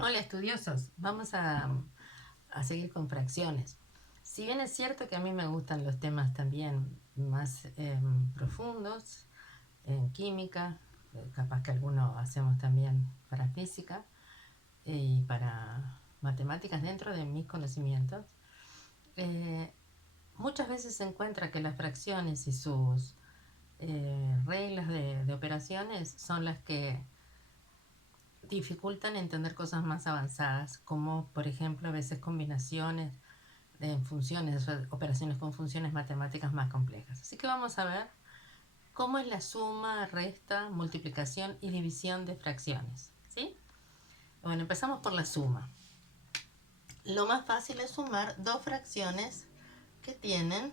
Hola estudiosos, vamos a seguir con fracciones. Si bien es cierto que a mí me gustan los temas también más profundos, en química, capaz que algunos hacemos también para física y para matemáticas dentro de mis conocimientos, eh, muchas veces se encuentra que las fracciones y sus reglas de operaciones son las que dificultan entender cosas más avanzadas, como por ejemplo a veces combinaciones de funciones, operaciones con funciones matemáticas más complejas. Así que vamos a ver cómo es la suma, resta, multiplicación y división de fracciones. ¿Sí? Bueno, empezamos por la suma. Lo más fácil es sumar dos fracciones que tienen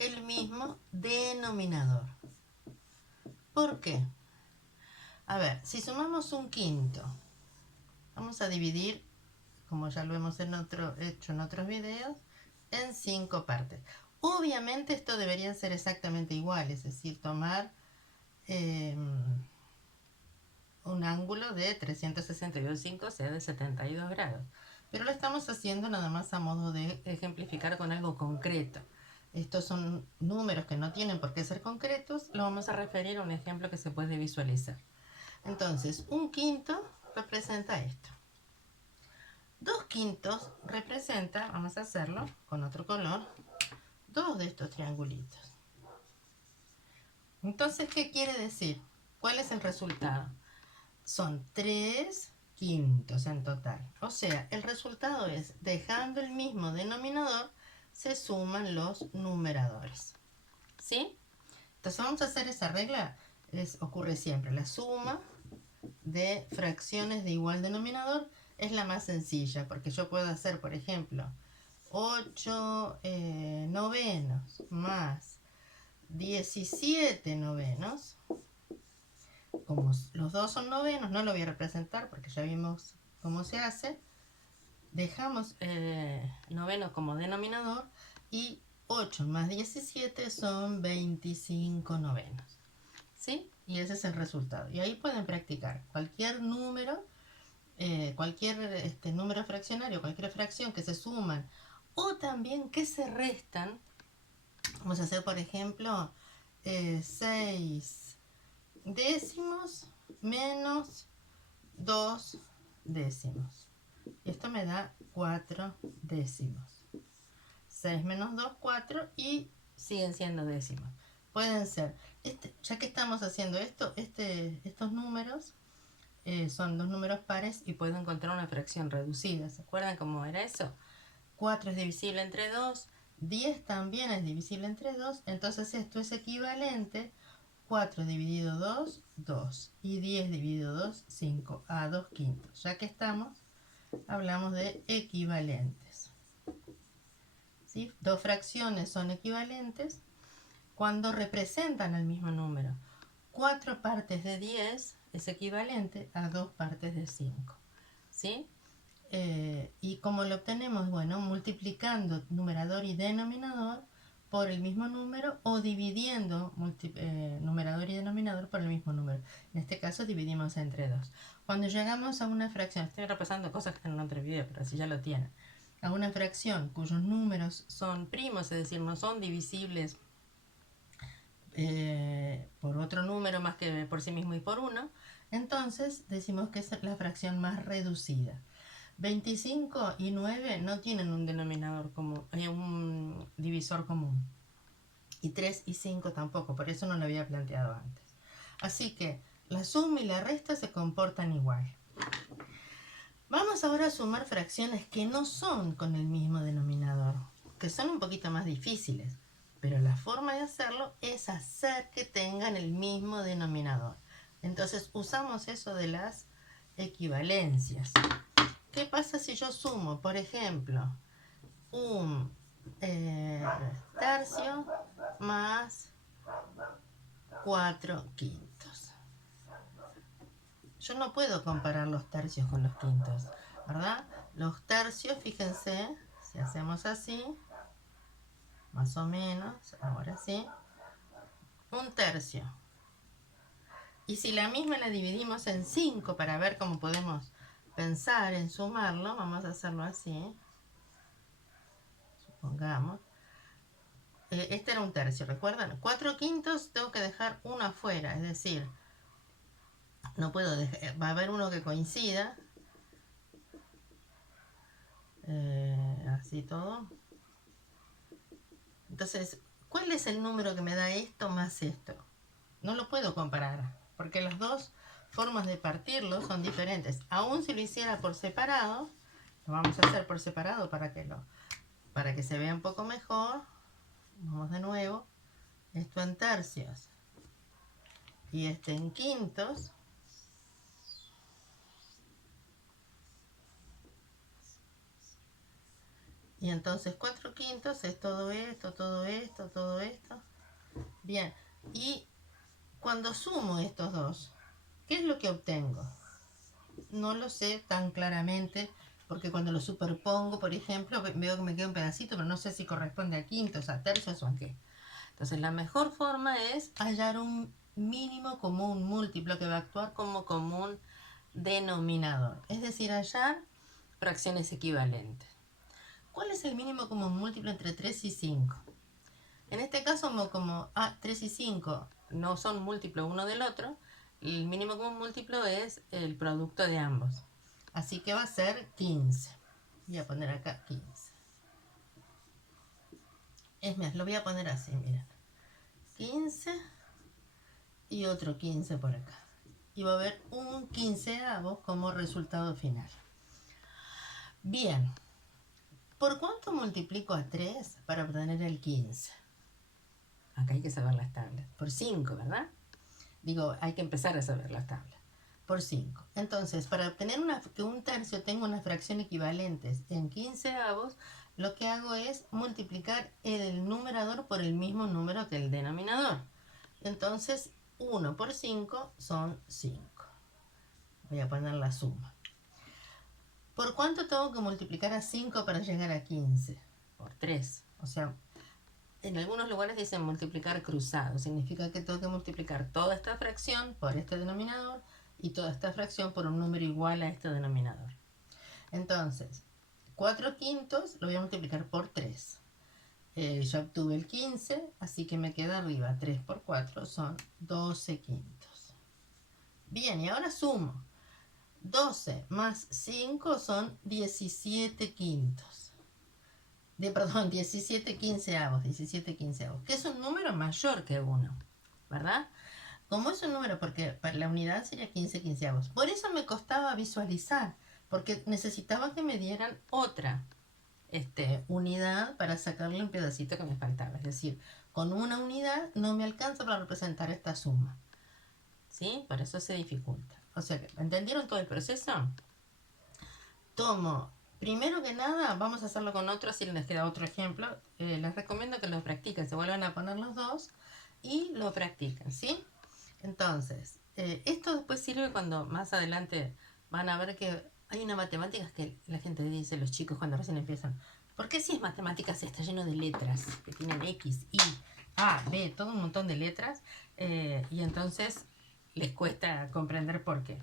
el mismo denominador. ¿Por qué? A ver, si sumamos un quinto, vamos a dividir, como ya lo hemos hecho en otros videos, en 5 partes. Obviamente esto debería ser exactamente igual, es decir, tomar un ángulo de 362,5, o sea, de 72 grados. Pero lo estamos haciendo nada más a modo de ejemplificar con algo concreto. Estos son números que no tienen por qué ser concretos, lo vamos a referir a un ejemplo que se puede visualizar. Entonces, un quinto representa esto. 2/5 representa, vamos a hacerlo con otro color, dos de estos triangulitos. Entonces, ¿qué quiere decir? ¿Cuál es el resultado? Son 3/5 en total. O sea, el resultado es, dejando el mismo denominador, se suman los numeradores. ¿Sí? Entonces vamos a hacer esa regla. Ocurre siempre. La suma de fracciones de igual denominador es la más sencilla, porque yo puedo hacer, por ejemplo, 8 novenos más 17 novenos. Como los dos son novenos, no lo voy a representar porque ya vimos cómo se hace. Dejamos noveno como denominador y 8 más 17 son 25 novenos. ¿Sí? Y ese es el resultado. Y ahí pueden practicar cualquier número, cualquier número fraccionario, cualquier fracción que se suman o también que se restan. Vamos a hacer, por ejemplo, 6 décimos menos 2 décimos. Esto me da 4 décimos. 6 menos 2, 4 y siguen siendo décimos. Pueden ser, ya que estamos haciendo esto, estos números son dos números pares y puedo encontrar una fracción reducida. ¿Se acuerdan cómo era eso? 4 es divisible entre 2, 10 también es divisible entre 2, entonces esto es equivalente. 4 dividido 2, 2. Y 10 dividido 2, 5. A 2/5. Ya que estamos, hablamos de equivalentes. ¿Sí? Dos fracciones son equivalentes cuando representan el mismo número. 4 partes de 10 es equivalente a 2 partes de 5. ¿Sí? ¿Y cómo lo obtenemos? Bueno, multiplicando numerador y denominador por el mismo número o dividiendo numerador y denominador por el mismo número. En este caso dividimos entre 2. Cuando llegamos a una fracción, estoy repasando cosas que están en otro video, pero así ya lo tienen. A una fracción cuyos números son primos, es decir, no son divisibles por otro número más que por sí mismo y por uno, entonces decimos que es la fracción más reducida. 25 y 9 no tienen un denominador común, un divisor común. Y 3 y 5 tampoco, por eso no lo había planteado antes. Así que la suma y la resta se comportan igual. Vamos ahora a sumar fracciones que no son con el mismo denominador, que son un poquito más difíciles, pero la forma de hacerlo es hacer que tengan el mismo denominador. Entonces usamos eso de las equivalencias. ¿Qué pasa si yo sumo, por ejemplo, un tercio más 4/5? Yo no puedo comparar los tercios con los quintos, ¿verdad? Los tercios, fíjense, si hacemos así, más o menos, ahora sí, un tercio. Y si la misma la dividimos en 5 para ver cómo podemos pensar en sumarlo, vamos a hacerlo así. Supongamos. Este era un tercio, ¿recuerdan? 4/5 tengo que dejar uno afuera, es decir, no puedo dejar, va a haber uno que coincida. Así todo. Entonces, ¿cuál es el número que me da esto más esto? No lo puedo comparar, porque las dos formas de partirlo son diferentes. Aún si lo hiciera por separado, lo vamos a hacer por separado para que se vea un poco mejor. Vamos de nuevo. Esto en tercios y este en quintos. Y entonces 4/5 es todo esto, todo esto, todo esto. Bien, y cuando sumo estos dos, ¿qué es lo que obtengo? No lo sé tan claramente, porque cuando lo superpongo, por ejemplo, veo que me queda un pedacito, pero no sé si corresponde a quintos, a tercios o a qué. Entonces la mejor forma es hallar un mínimo común múltiplo que va a actuar como común denominador. Es decir, hallar fracciones equivalentes. ¿Cuál es el mínimo común múltiplo entre 3 y 5? En este caso, como 3 y 5 no son múltiplos uno del otro, el mínimo común múltiplo es el producto de ambos. Así que va a ser 15. Voy a poner acá 15. Es más, lo voy a poner así, miren. 15 y otro 15 por acá. Y va a haber un 15avo como resultado final. Bien. ¿Por cuánto multiplico a 3 para obtener el 15? Acá hay que saber las tablas. Por 5, ¿verdad? Digo, hay que empezar a saber las tablas. Por 5. Entonces, para obtener que un tercio tenga una fracción equivalente en 15avos, lo que hago es multiplicar el numerador por el mismo número que el denominador. Entonces, 1 por 5 son 5. Voy a poner la suma. ¿Por cuánto tengo que multiplicar a 5 para llegar a 15? Por 3. O sea, en algunos lugares dicen multiplicar cruzado. Significa que tengo que multiplicar toda esta fracción por este denominador y toda esta fracción por un número igual a este denominador. Entonces, 4/5 lo voy a multiplicar por 3. Ya obtuve el 15, así que me queda arriba. 3 por 4 son 12/5. Bien, y ahora sumo. 12 más 5 son 17/5. Perdón, 17/15, 17/15, que es un número mayor que 1, ¿verdad? Como es un número, porque para la unidad sería 15/15. Por eso me costaba visualizar, porque necesitaba que me dieran otra unidad para sacarle un pedacito que me faltaba. Es decir, con una unidad no me alcanza para representar esta suma. ¿Sí? Por eso se dificulta. O sea, ¿entendieron todo el proceso? Tomo, primero que nada, vamos a hacerlo con otro, si les queda otro ejemplo. Les recomiendo que lo practiquen, se vuelvan a poner los dos y lo practiquen, ¿sí? Entonces, esto después sirve cuando más adelante van a ver que hay una matemática que la gente dice, los chicos cuando recién empiezan, ¿por qué si es matemáticas está lleno de letras que tienen X, Y, A, B, todo un montón de letras? Y entonces les cuesta comprender por qué.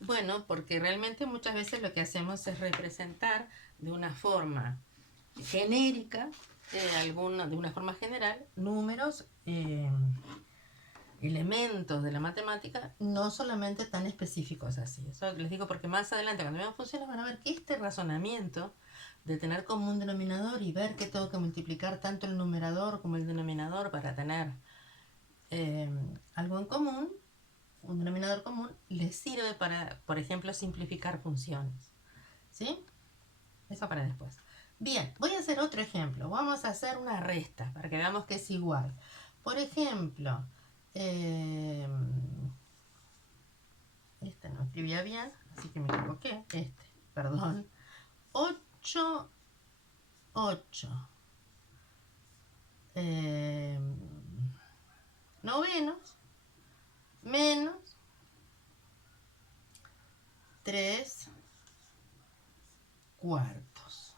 Bueno, porque realmente muchas veces lo que hacemos es representar de una forma genérica, de una forma general, números, elementos de la matemática, no solamente tan específicos así. Eso les digo porque más adelante, cuando vean funciones, van a ver que este razonamiento de tener como un denominador y ver que tengo que multiplicar tanto el numerador como el denominador para tener algo en común, un denominador común, les sirve para, por ejemplo, simplificar funciones. ¿Sí? Eso para después. Bien, voy a hacer otro ejemplo. Vamos a hacer una resta para que veamos que es igual. Por ejemplo, este no escribía bien, así que me equivoqué. Perdón. 8, 8. Novenos menos 3 cuartos.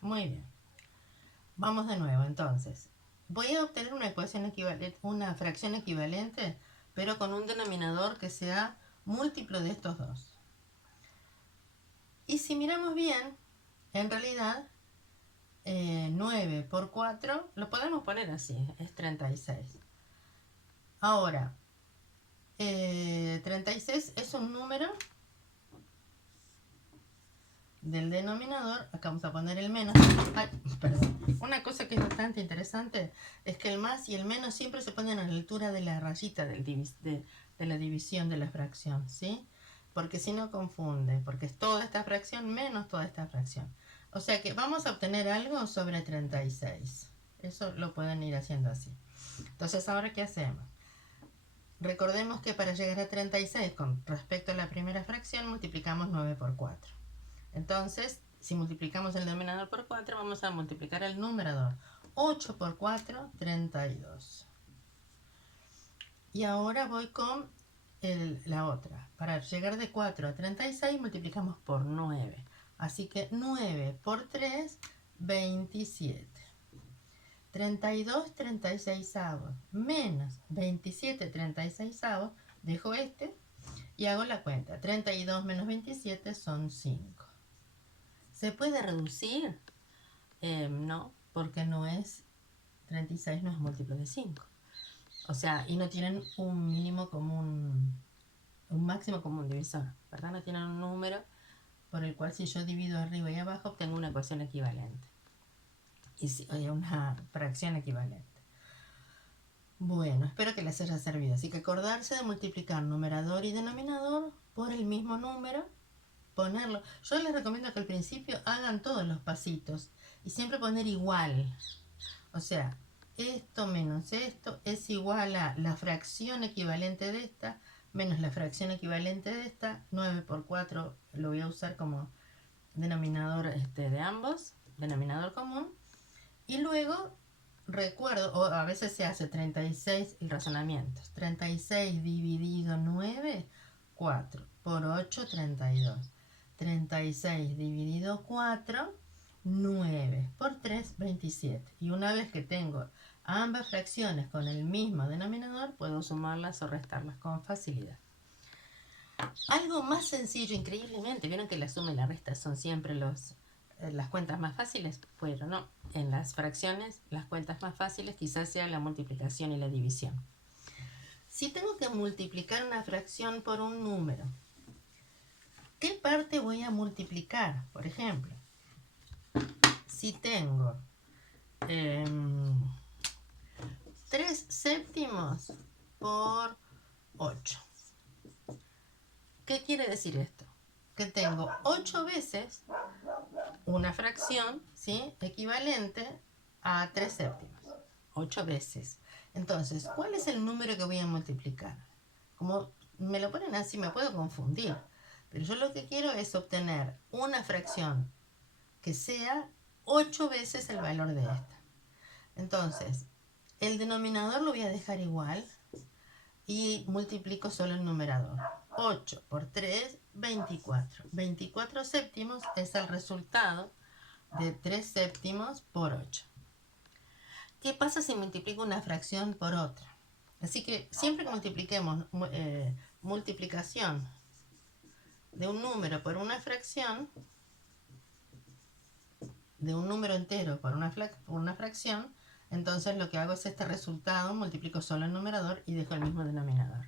Muy bien. Vamos de nuevo, entonces. Voy a obtener una ecuación equivalente, una fracción equivalente, pero con un denominador que sea múltiplo de estos dos. Y si miramos bien, en realidad 9 por 4 lo podemos poner así, es 36. Ahora, 36 es un número del denominador. Acá vamos a poner el menos. Ay, perdón. Una cosa que es bastante interesante es que el más y el menos siempre se ponen a la altura de la rayita de la división de la fracción, ¿sí? Porque si no confunde, porque es toda esta fracción menos toda esta fracción. O sea que vamos a obtener algo sobre 36. Eso lo pueden ir haciendo así. Entonces, ¿ahora qué hacemos? Recordemos que para llegar a 36 con respecto a la primera fracción multiplicamos 9 por 4. Entonces, si multiplicamos el denominador por 4, vamos a multiplicar el numerador. 8 por 4, 32. Y ahora voy con la otra. Para llegar de 4 a 36 multiplicamos por 9. Así que 9 por 3, 27. 32 36avos menos 27 36avos. Dejo este y hago la cuenta. 32 menos 27 son 5. ¿Se puede reducir? No, porque no es 36, no es múltiplo de 5. O sea, y no tienen un mínimo común, un máximo común divisor, ¿verdad? No tienen un número por el cual si yo divido arriba y abajo obtengo una ecuación equivalente. Y si, una fracción equivalente. Bueno, espero que les haya servido. Así que acordarse de multiplicar numerador y denominador por el mismo número, ponerlo. Yo les recomiendo que al principio hagan todos los pasitos y siempre poner igual. O sea, esto menos esto es igual a la fracción equivalente de esta menos la fracción equivalente de esta. 9 por 4 lo voy a usar como denominador de ambos, denominador común. Y luego recuerdo, o a veces se hace 36 el razonamiento. 36 dividido 9, 4. Por 8, 32. 36 dividido 4, 9. Por 3, 27. Y una vez que tengo ambas fracciones con el mismo denominador, puedo sumarlas o restarlas con facilidad. Algo más sencillo, increíblemente, vieron que la suma y la resta son siempre las cuentas más fáciles. Bueno, no, en las fracciones las cuentas más fáciles quizás sea la multiplicación y la división. Si tengo que multiplicar una fracción por un número, ¿qué parte voy a multiplicar? Por ejemplo, si tengo 3 séptimos por 8. ¿Qué quiere decir esto? Que tengo 8 veces una fracción, ¿sí?, equivalente a 3 séptimos. 8 veces. Entonces, ¿cuál es el número que voy a multiplicar? Como me lo ponen así, me puedo confundir. Pero yo lo que quiero es obtener una fracción que sea 8 veces el valor de esta. Entonces, el denominador lo voy a dejar igual y multiplico solo el numerador. 8 por 3, 24. 24 séptimos es el resultado de 3 séptimos por 8. ¿Qué pasa si multiplico una fracción por otra? Así que siempre que multipliquemos multiplicación de un número por una fracción, de un número entero por una fracción, entonces lo que hago es este resultado, multiplico solo el numerador y dejo el mismo denominador.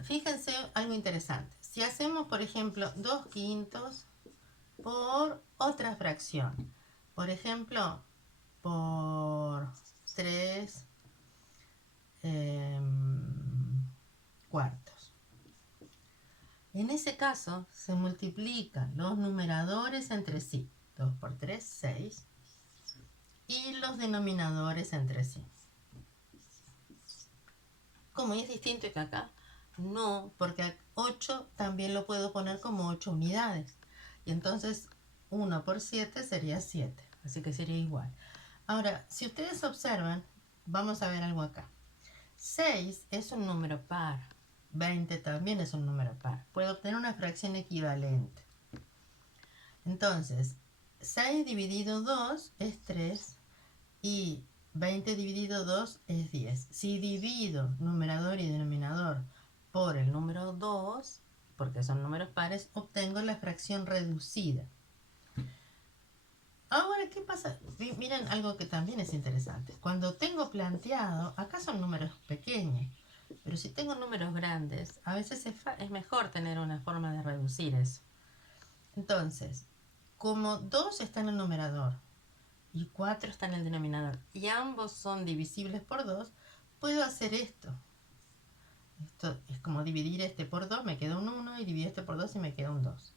Fíjense algo interesante. Si hacemos, por ejemplo, 2 quintos por otra fracción, por ejemplo, por 3 cuartos. En ese caso, se multiplican los numeradores entre sí. 2 por 3, 6. Y los denominadores entre sí. ¿Cómo es distinto que acá? No, porque 8 también lo puedo poner como 8 unidades. Y entonces 1 por 7 sería 7. Así que sería igual. Ahora, si ustedes observan, vamos a ver algo acá. 6 es un número par. 20 también es un número par. Puedo obtener una fracción equivalente. Entonces, 6 dividido 2 es 3 y 20 dividido 2 es 10. Si divido numerador y denominador por el número 2, porque son números pares, obtengo la fracción reducida. Ahora, ¿qué pasa? Miren algo que también es interesante. Cuando tengo planteado, acá son números pequeños, pero si tengo números grandes, a veces es mejor tener una forma de reducir eso. Entonces, como 2 está en el numerador y 4 está en el denominador, y ambos son divisibles por 2, puedo hacer esto. Esto es como dividir este por 2, me queda un 1, y dividir este por 2 y me queda un 2.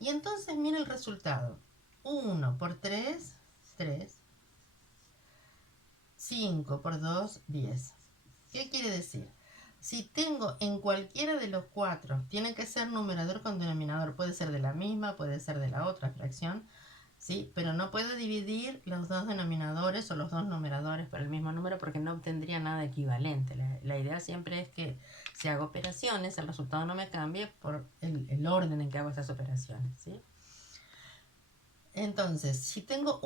Y entonces mira el resultado. 1 por 3, 3. 5 por 2, 10. ¿Qué quiere decir? Si tengo en cualquiera de los 4, tiene que ser numerador con denominador. Puede ser de la misma, puede ser de la otra fracción, ¿sí? Pero no puedo dividir los dos denominadores o los dos numeradores por el mismo número porque no obtendría nada equivalente. La idea siempre es que si hago operaciones, el resultado no me cambie por el orden en que hago esas operaciones, ¿sí? Entonces, si tengo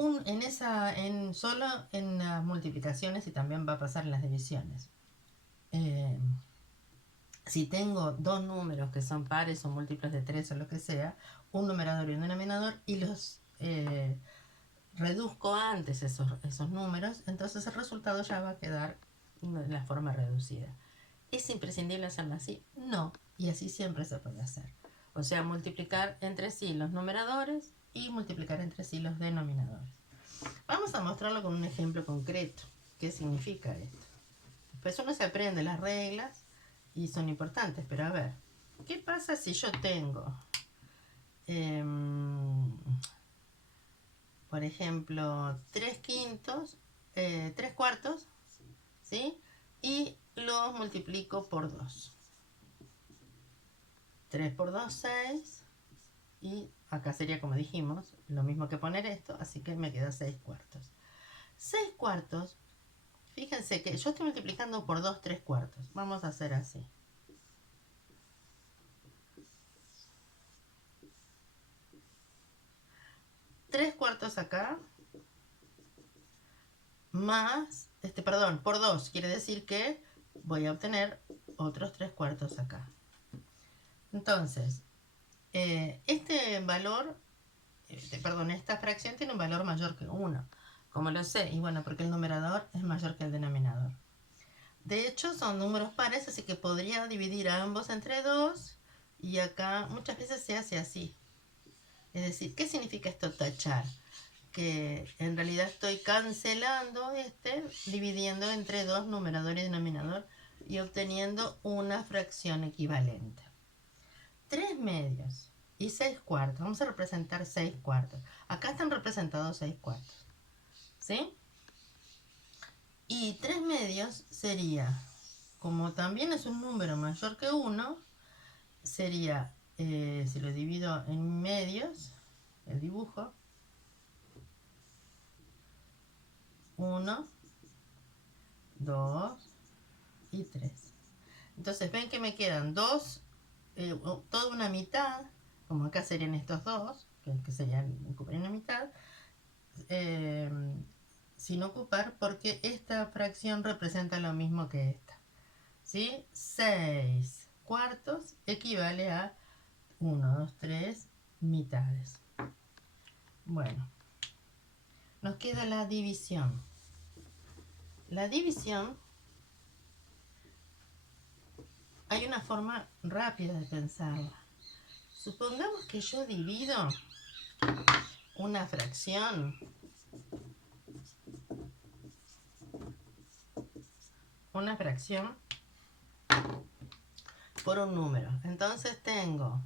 solo en las multiplicaciones, y también va a pasar en las divisiones. Si tengo dos números que son pares o múltiplos de 3 o lo que sea, un numerador y un denominador, y los reduzco antes esos números, entonces el resultado ya va a quedar en la forma reducida. ¿Es imprescindible hacerlo así? No, y así siempre se puede hacer. O sea, multiplicar entre sí los numeradores y multiplicar entre sí los denominadores. Vamos a mostrarlo con un ejemplo concreto. ¿Qué significa esto? Pues uno se aprende las reglas y son importantes, pero a ver, ¿qué pasa si yo tengo, por ejemplo, 3 cuartos, ¿sí? Y los multiplico por 2. 3 por 2, 6. Y acá sería, como dijimos, lo mismo que poner esto, así que me queda 6 cuartos. 6 cuartos, fíjense que yo estoy multiplicando por 2 3 cuartos. Vamos a hacer así. 3 cuartos acá, más, perdón, por 2, quiere decir que voy a obtener otros 3 cuartos acá. Entonces, este valor, esta fracción tiene un valor mayor que 1. ¿Cómo lo sé? Y bueno, porque el numerador es mayor que el denominador. De hecho, son números pares, así que podría dividir a ambos entre 2. Y acá muchas veces se hace así. Es decir, ¿qué significa esto tachar? Que en realidad estoy cancelando dividiendo entre 2 numerador y denominador y obteniendo una fracción equivalente. 3 medios y 6 cuartos. Vamos a representar 6 cuartos. Acá están representados 6 cuartos. ¿Sí? Y 3 medios sería, como también es un número mayor que 1, sería, si lo divido en medios, el dibujo, 1, 2 y 3. Entonces ven que me quedan 2, toda una mitad, como acá serían estos dos, que serían ocupar una mitad, sin ocupar, porque esta fracción representa lo mismo que esta. ¿Sí? 6 cuartos equivale a 1, 2, 3 mitades. Bueno, nos queda la división. La división, hay una forma rápida de pensarla. Supongamos que yo divido una fracción por un número. Entonces tengo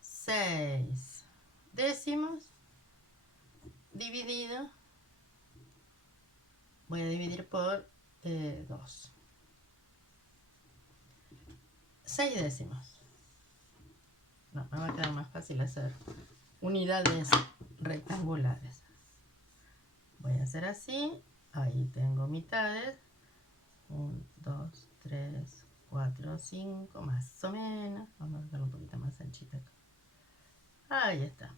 6 décimos dividido, voy a dividir por 2. 6 décimos. No, me va a quedar más fácil hacer unidades rectangulares. Voy a hacer así. Ahí tengo mitades. 1, 2, 3, 4, 5, más o menos. Vamos a hacerlo un poquito más anchita acá. Ahí está.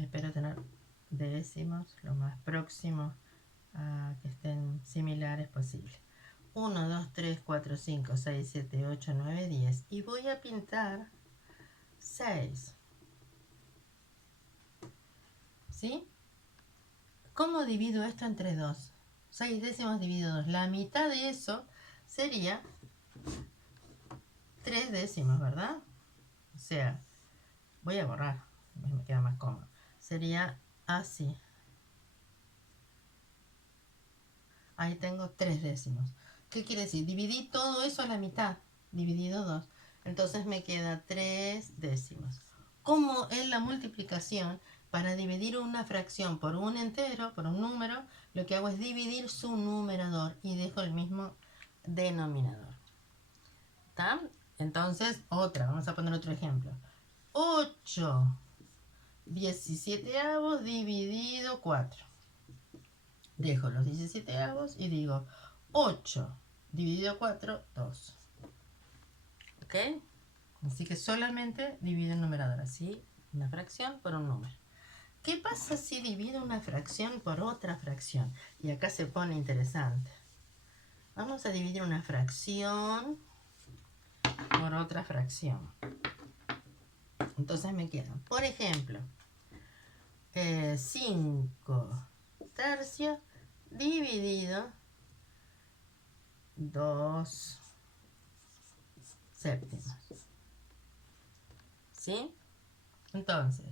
espero tener décimos lo más próximo a que estén similares posible. 1, 2, 3, 4, 5, 6, 7, 8, 9, 10. Y voy a pintar 6. ¿Sí? ¿Cómo divido esto entre 2? 6 décimos dividido 2. La mitad de eso sería 3 décimos, ¿verdad? O sea, voy a borrar, me queda más cómodo. Sería así. Ahí tengo 3 décimos. ¿Qué quiere decir? Dividí todo eso a la mitad, dividido 2. Entonces me queda 3 décimos. ¿Cómo es la multiplicación? Para dividir una fracción por un entero, por un número, lo que hago es dividir su numerador y dejo el mismo denominador. ¿Está? Entonces, vamos a poner otro ejemplo. 8 17avos dividido 4. Dejo los 17avos y digo 8 dividido 4, 2. ¿Ok? Así que solamente divido el numerador, así, una fracción por un número. ¿Qué pasa si divido una fracción por otra fracción? Y acá se pone interesante. Vamos a dividir una fracción por otra fracción. Entonces me quedan, por ejemplo, 5 tercios dividido 2 séptimos. ¿Sí? Entonces,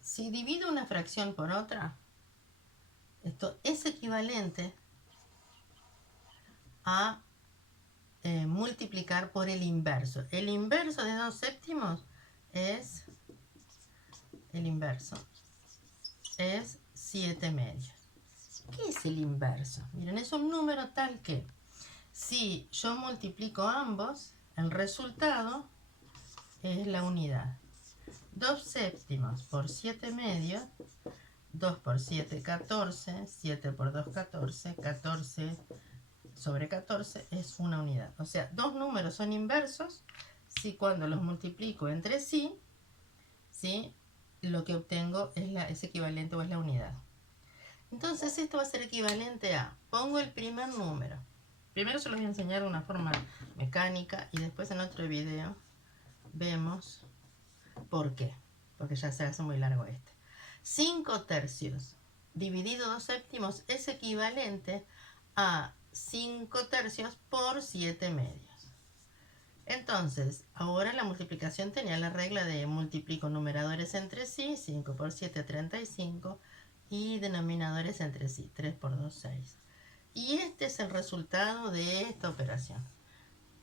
si divido una fracción por otra, esto es equivalente a multiplicar por el inverso. El inverso de 2 séptimos es, el inverso es 7 medios. ¿Qué es el inverso? Miren, es un número tal que si yo multiplico ambos, el resultado es la unidad. 2 séptimos por 7 medios, 2 por 7, 14, 7 por 2, 14, 14 sobre 14 es una unidad. O sea, dos números son inversos si cuando los multiplico entre sí, ¿sí? Lo que obtengo es equivalente o es la unidad. Entonces esto va a ser equivalente a, pongo el primer número. Primero se los voy a enseñar de una forma mecánica y después en otro video vemos por qué. Porque ya se hace muy largo este. 5 tercios dividido 2 séptimos es equivalente a 5 tercios por 7 medios. Entonces, ahora la multiplicación tenía la regla de multiplico numeradores entre sí, 5 por 7, 35, y denominadores entre sí, 3 por 2, 6. Y este es el resultado de esta operación.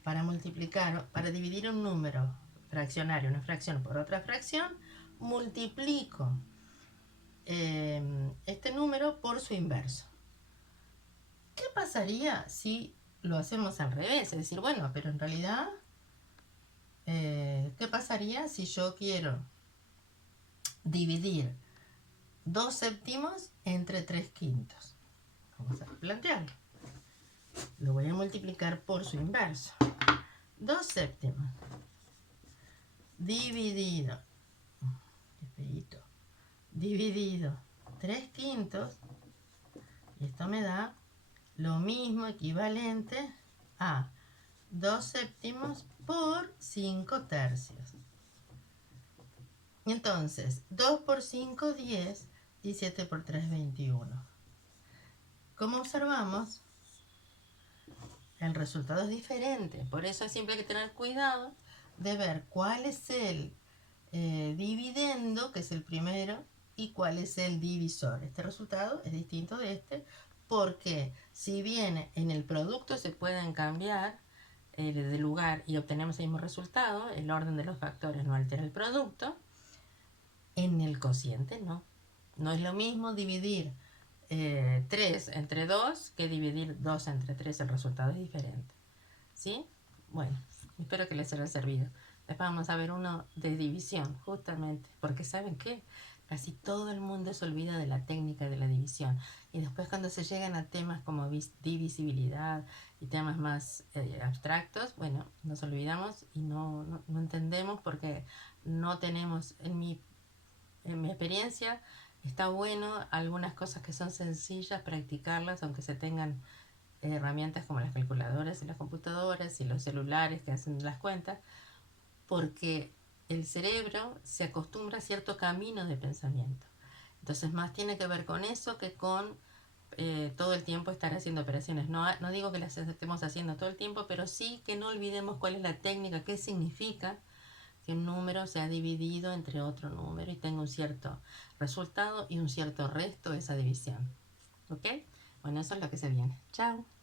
Para multiplicar, para dividir un número fraccionario, una fracción por otra fracción, multiplico este número por su inverso. ¿Qué pasaría si lo hacemos al revés? Es decir, bueno, pero en realidad, ¿qué pasaría si yo quiero dividir 2 séptimos entre 3 quintos? Vamos a plantearlo. Lo voy a multiplicar por su inverso. 2 séptimos dividido, dividido 3 quintos, y esto me da lo mismo, equivalente a 2 séptimos por 5 tercios. Entonces, 2 por 5, 10, y 7 por 3, 21. Como observamos, el resultado es diferente. Por eso siempre hay que tener cuidado de ver cuál es el dividendo, que es el primero, y cuál es el divisor. Este resultado es distinto de este, porque si bien en el producto se pueden cambiar de lugar y obtenemos el mismo resultado, el orden de los factores no altera el producto, en el cociente no. No es lo mismo dividir 3 entre 2 que dividir 2 entre 3, el resultado es diferente. ¿Sí? Bueno, espero que les haya servido. Después vamos a ver uno de división, justamente, porque ¿saben qué? Casi todo el mundo se olvida de la técnica de la división. Y después cuando se llegan a temas como divisibilidad y temas más abstractos, bueno, nos olvidamos y no entendemos porque no tenemos, en mi en mi experiencia está bueno algunas cosas que son sencillas, practicarlas, aunque se tengan herramientas como las calculadoras y las computadoras y los celulares que hacen las cuentas, porque el cerebro se acostumbra a cierto camino de pensamiento. Entonces más tiene que ver con eso que con todo el tiempo estar haciendo operaciones. No, no digo que las estemos haciendo todo el tiempo, pero sí que no olvidemos cuál es la técnica, qué significa que un número sea dividido entre otro número y tenga un cierto resultado y un cierto resto de esa división. ¿Ok? Bueno, eso es lo que se viene. Chao.